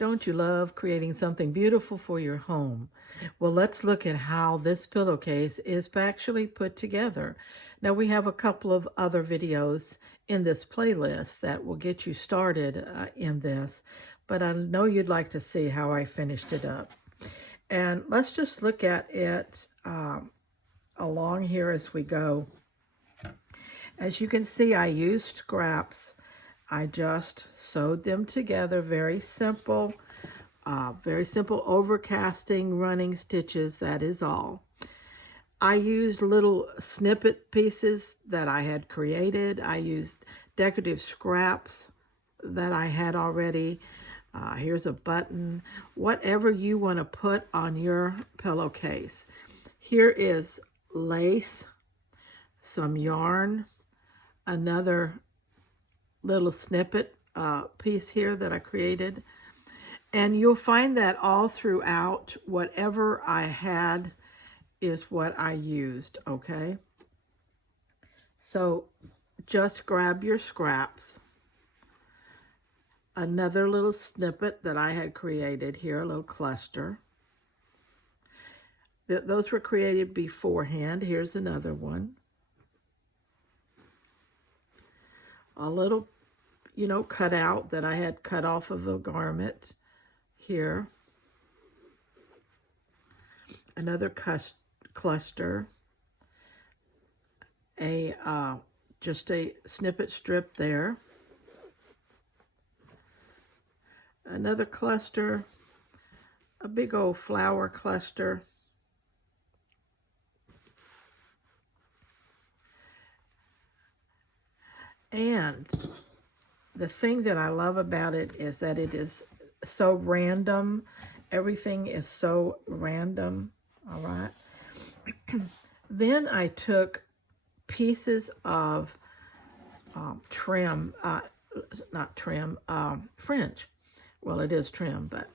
Don't you love creating something beautiful for your home? Well, let's look at how this pillowcase is actually put together. Now, we have a couple of other videos in this playlist that will get you started in this, but I know you'd like to see how I finished it up. And let's just look at it along here as we go. As you can see, I used scraps. I just sewed them together, very simple overcasting, running stitches, that is all. I used little snippet pieces that I had created. I used decorative scraps that I had already. Here's a button, whatever you want to put on your pillowcase. Here is lace, some yarn, another little snippet piece here that I created. And you'll find that all throughout, whatever I had is what I used, okay? So just grab your scraps. Another little snippet that I had created here, a little cluster. Those were created beforehand. Here's another one. A little, cut out that I had cut off of a garment here. Another cluster. Just a snippet strip there. Another cluster. A big old flower cluster. And the thing that I love about it is that it is so random. Everything is so random, all right? Then I took pieces of fringe. Well, it is trim, but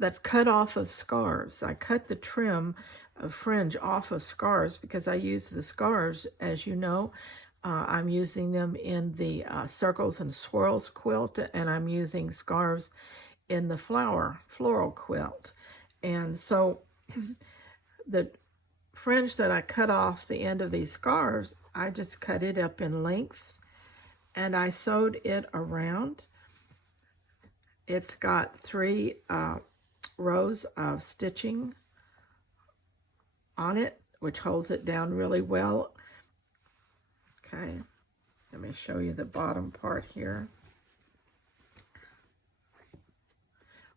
that's cut off of scarves. I cut the trim of fringe off of scarves because I use the scarves, as you know, I'm using them in the circles and swirls quilt, and I'm using scarves in the floral quilt. And so the fringe that I cut off the end of these scarves, I just cut it up in lengths and I sewed it around. It's got 3 rows of stitching on it, which holds it down really well. Okay, let me show you the bottom part here.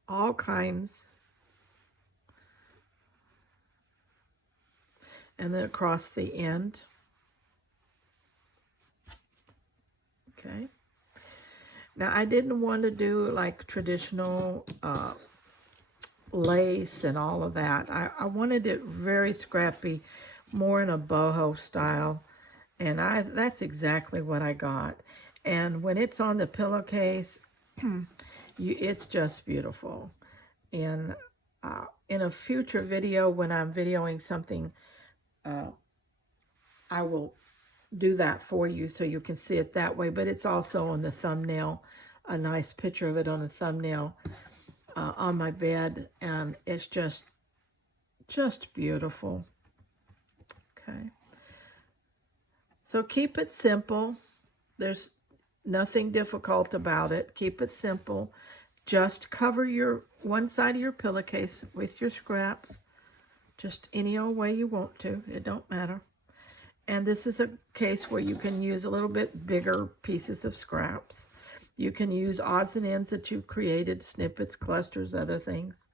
All kinds. And then across the end. Okay. Now, I didn't want to do like traditional lace and all of that. I wanted it very scrappy, more in a boho style. And that's exactly what I got. And when it's on the pillowcase, it's just beautiful. And in a future video, when I'm videoing something, I will do that for you so you can see it that way. But it's also on the thumbnail, a nice picture of it on the thumbnail on my bed. And it's just beautiful. Okay. So keep it simple. There's nothing difficult about it. Keep it simple. Just cover your one side of your pillowcase with your scraps. Just any old way you want to. It don't matter. And this is a case where you can use a little bit bigger pieces of scraps. You can use odds and ends that you've created, snippets, clusters, other things.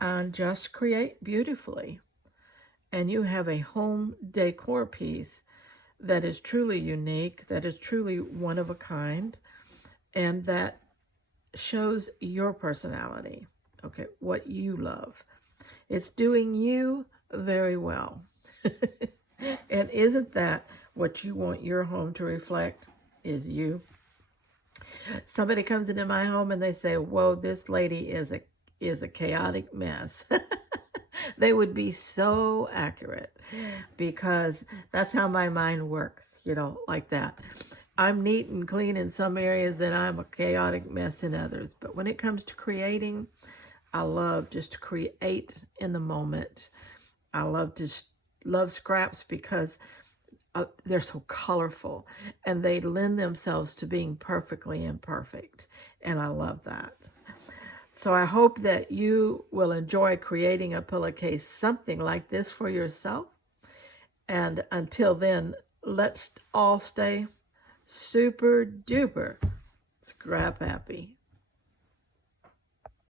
And just create beautifully. And you have a home decor piece that is truly unique, that is truly one of a kind, and that shows your personality, okay, what you love. It's doing you very well. And isn't that what you want your home to reflect, is you? Somebody comes into my home and they say, whoa, this lady is a chaotic mess. They would be so accurate because that's how my mind works, like that. I'm neat and clean in some areas and I'm a chaotic mess in others. But when it comes to creating, I love just to create in the moment. I love scraps because they're so colorful and they lend themselves to being perfectly imperfect. And I love that. So I hope that you will enjoy creating a pillowcase, something like this for yourself. And until then, let's all stay super duper scrap happy.